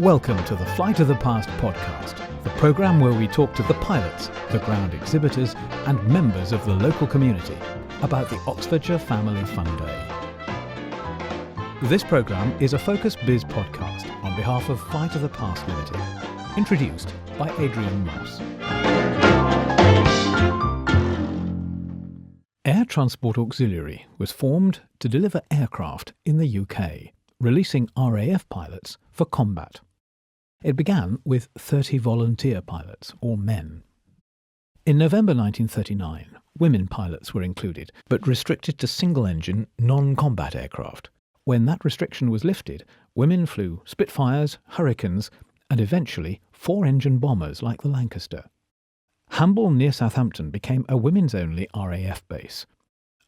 Welcome to the Flight of the Past podcast, the programme where we talk to the pilots, the ground exhibitors and members of the local community about the Oxfordshire Family Fun Day. This programme is a Focus Biz podcast on behalf of Flight of the Past Limited, introduced by Adrian Moss. Air Transport Auxiliary was formed to deliver aircraft in the UK, releasing RAF pilots for combat. It began with 30 volunteer pilots, or men. In November 1939, women pilots were included, but restricted to single-engine, non-combat aircraft. When that restriction was lifted, women flew Spitfires, Hurricanes, and eventually four-engine bombers like the Lancaster. Hamble near Southampton became a women's-only RAF base.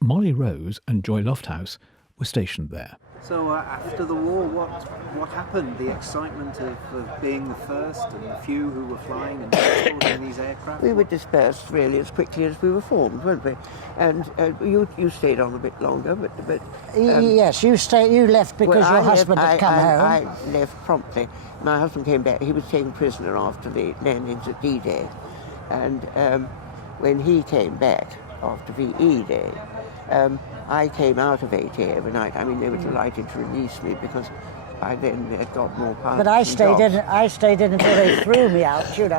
Molly Rose and Joy Lofthouse were stationed there. So after the war, what happened? The excitement of being the first and the few who were flying and transporting these aircraft? We were dispersed really as quickly as we were formed, weren't we? And you stayed on a bit longer, but yes, you left because your husband had come home. I left promptly. My husband came back. He was taken prisoner after the landings at D-Day, and when he came back after VE Day, I came out of ATA overnight. I mean, they were delighted to release me because I then had got more power. But I stayed in until they threw me out. You know,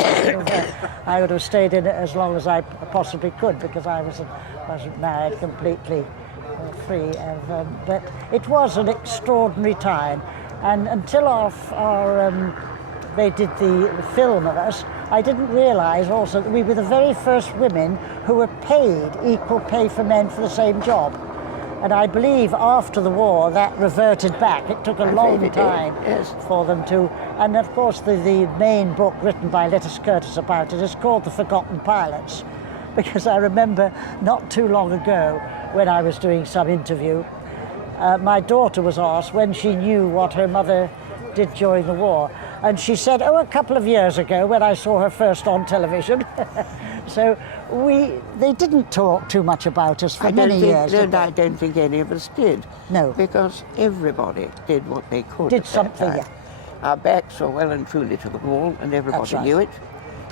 I would have stayed in it as long as I possibly could because I wasn't married, completely free. But it was an extraordinary time, and until they did the film of us, I didn't realise also that we were the very first women who were paid equal pay for men for the same job. And I believe after the war that reverted back. It took a long time for them to. And of course the main book written by Lettis Curtis about it is called The Forgotten Pilots. Because I remember not too long ago when I was doing some interview, my daughter was asked when she knew what her mother did during the war. And she said, a couple of years ago when I saw her first on television. So they didn't talk too much about us for many years. I don't think any of us did. No. Because everybody did what they could. Did something, yeah. Our backs were well and truly to the wall, and everybody knew it.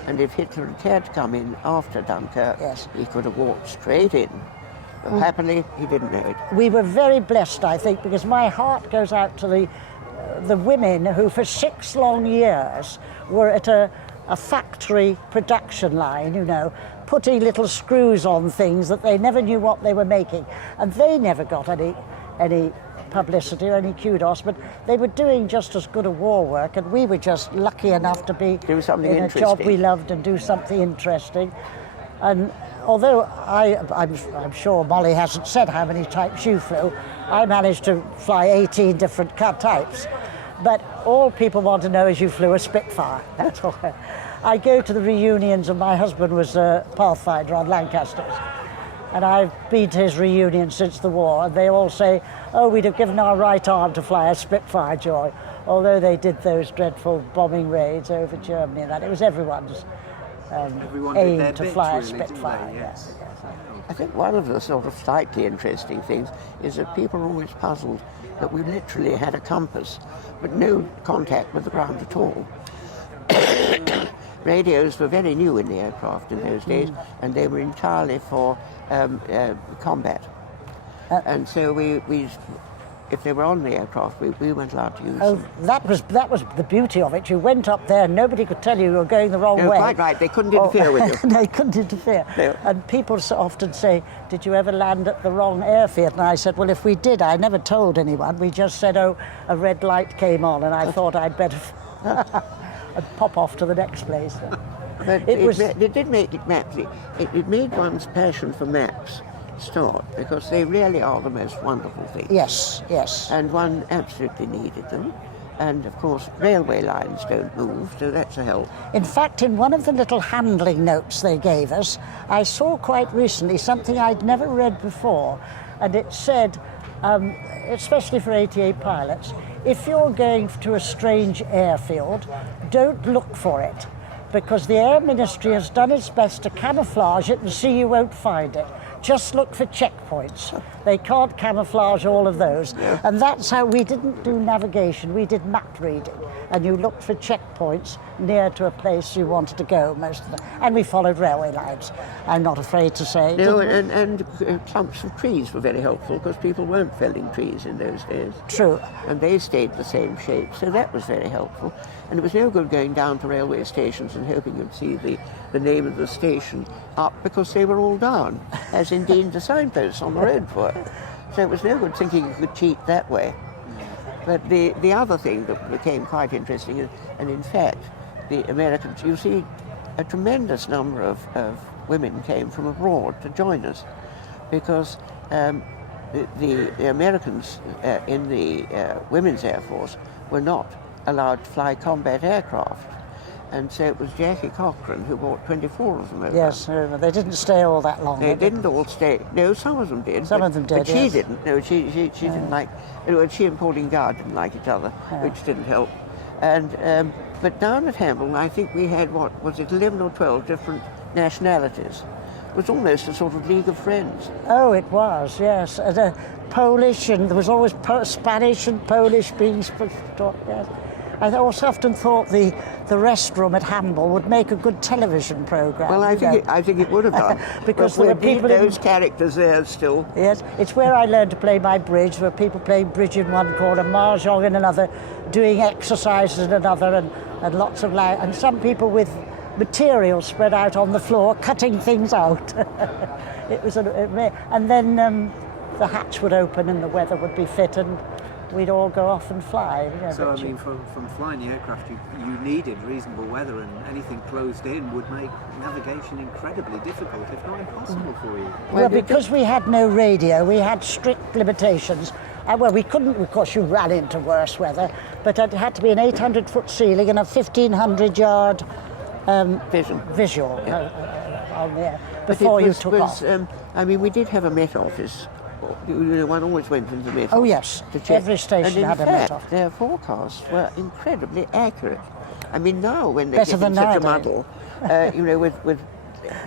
And if Hitler had cared to come in after Dunkirk, he could have walked straight in. But happily, he didn't know it. We were very blessed, I think, because my heart goes out to the women who for 6 long years were at a factory production line, you know, putting little screws on things that they never knew what they were making. And they never got any publicity or any kudos, but they were doing just as good a war work, and we were just lucky enough to be in a job we loved and do something interesting. And although I'm sure Molly hasn't said how many types you flew, I managed to fly 18 different types. But all people want to know is you flew a Spitfire. That's all. I go to the reunions, and my husband was a Pathfinder on Lancasters. And I've been to his reunion since the war, and they all say, we'd have given our right arm to fly a Spitfire, Joy. Although they did those dreadful bombing raids over Germany and that, it was everyone's aim to fly a Spitfire. Yes. I think one of the sort of slightly interesting things is that people are always puzzled that we literally had a compass, but no contact with the ground at all. Radios were very new in the aircraft in those days, and they were entirely for combat. And so we if they were on the aircraft, we weren't allowed to use them. That was the beauty of it. You went up there, nobody could tell you were going the wrong way. Quite right. They couldn't interfere with you. They couldn't interfere. No. And people so often say, did you ever land at the wrong airfield? And I said, well, if we did, I never told anyone. We just said, a red light came on, and I thought I'd better pop off to the next place. But it did make it maps. It made one's passion for maps start, because they really are the most wonderful things. Yes. And one absolutely needed them. And of course, railway lines don't move, so that's a help. In fact, in one of the little handling notes they gave us, I saw quite recently something I'd never read before, and it said, especially for ATA pilots, if you're going to a strange airfield, don't look for it, because the Air Ministry has done its best to camouflage it and see you won't find it. just look for checkpoints. They can't camouflage all of those. And that's how we didn't do navigation, we did map reading. And you looked for checkpoints near to a place you wanted to go most of the time. And we followed railway lines, I'm not afraid to say. No, and clumps of trees were very helpful because people weren't felling trees in those days. True. And they stayed the same shape, so that was very helpful. And it was no good going down to railway stations and hoping you'd see the name of the station up because they were all down, as indeed the signposts on the road were. So it was no good thinking you could cheat that way. But the other thing that became quite interesting, and in fact, the Americans, you see, a tremendous number of women came from abroad to join us because the Americans in the Women's Air Force were not allowed to fly combat aircraft. And so it was Jackie Cochran who brought 24 of them over. Yes, they didn't stay all that long. They didn't all stay. No, some of them did. Some of them did, but she didn't. No, she didn't like. She and Pauline Guard didn't like each other, which didn't help. And but down at Hamble, I think we had, what was it, 11 or 12 different nationalities. It was almost a sort of League of Friends. Oh, it was, yes. And, Polish, and there was always Spanish and Polish being taught, yes. I also often thought the restroom at Hamble would make a good television programme. Well, I think it would have done. Because there were people those characters there still. Yes, it's where I learned to play my bridge. There were people playing bridge in one corner, mahjong in another, doing exercises in another, and lots of and some people with material spread out on the floor, cutting things out. It was, and then the hatch would open and the weather would be fit, and we'd all go off and fly. You know, so, I mean, from flying the aircraft, you needed reasonable weather, and anything closed in would make navigation incredibly difficult, if not impossible for you. Well, because we had no radio, we had strict limitations. Well, we couldn't, of course, you ran into worse weather, but it had to be an 800-foot ceiling and a 1,500-yard visual on there before you took off. I mean, we did have a Met Office. You know, one always went into the Met Office. Oh yes, to check. Every station had a Met Office. Their forecasts were incredibly accurate. I mean, now when they Better get than in such a nowadays. muddle, you know, with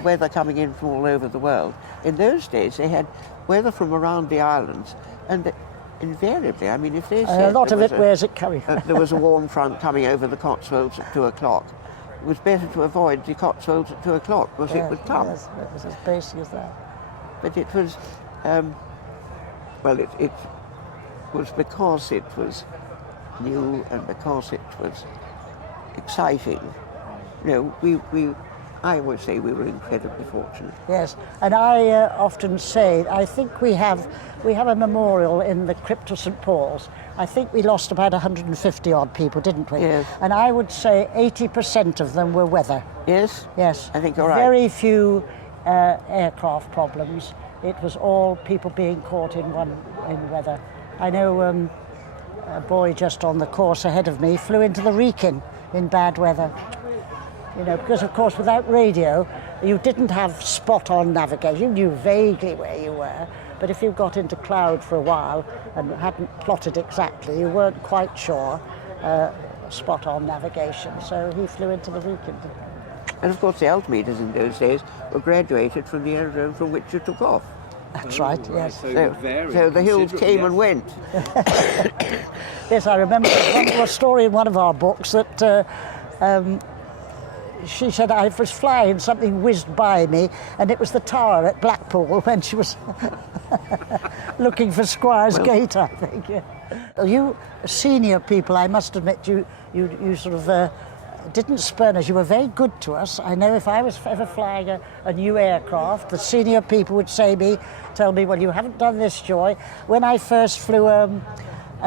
weather coming in from all over the world. In those days, they had weather from around the islands, and invariably, I mean, if they said a lot of it, where's it coming from? there was a warm front coming over the Cotswolds at 2 o'clock. It was better to avoid the Cotswolds at 2 o'clock because it would come. Yes, it was as basic as that. But it was, well, it was because it was new and because it was exciting. You know, I always say we were incredibly fortunate. Yes, and I often say, I think we have a memorial in the crypt of St. Paul's. I think we lost about 150 odd people, didn't we? Yes. And I would say 80% of them were weather. Yes? Yes. I think you're right. Very few aircraft problems. It was all people being caught in weather. I know a boy just on the course ahead of me flew into the Wrekin in bad weather. You know, because of course without radio, you didn't have spot-on navigation. You knew vaguely where you were, but if you got into cloud for a while and hadn't plotted exactly, you weren't quite sure spot-on navigation. So he flew into the Wrekin. And of course the altimeters in those days were graduated from the aerodrome from which you took off. That's right, yes. So the hills came and went. Yes, I remember a story in one of our books that she said I was flying, something whizzed by me, and it was the tower at Blackpool when she was looking for Squire's Gate, I think. Yeah. You senior people, I must admit, you sort of didn't spurn us. You were very good to us. I know if I was ever flying a new aircraft, the senior people would tell me, well, you haven't done this, Joy. When I first flew a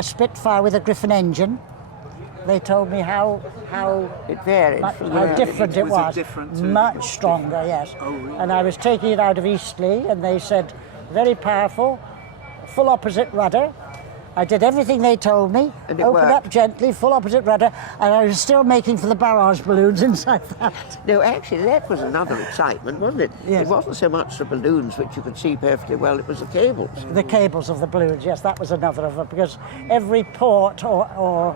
Spitfire with a Griffin engine, they told me how it varied, how different it was. Much stronger, yes. Oh, really? And I was taking it out of Eastleigh, and they said, very powerful, full opposite rudder. I did everything they told me, and it opened worked. up gently, full opposite rudder, and I was still making for the barrage balloons inside that. No, actually, that was another excitement, wasn't it? Yes. It wasn't so much the balloons, which you could see perfectly well, it was the cables. The cables of the balloons, yes, that was another of them, because every port or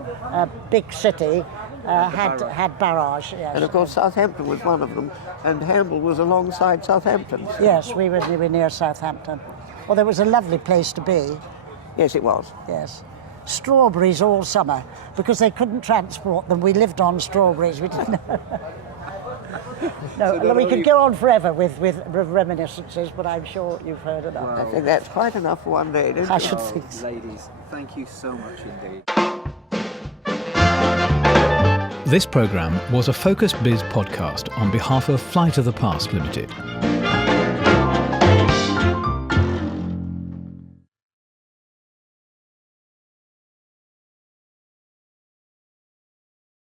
big city had barrage, yes. And of course Southampton was one of them, and Hamble was alongside Southampton. Yes, we were near Southampton. Well, it was a lovely place to be. Yes, it was. Yes. Strawberries all summer, because they couldn't transport them. We lived on strawberries. We didn't know. No, So we could go on forever with Reminiscences, but I'm sure you've heard enough. I think that's quite enough for one day, isn't I it? should think so. Ladies, thank you so much indeed. This programme was a Focus Biz podcast on behalf of Flight of the Past Limited.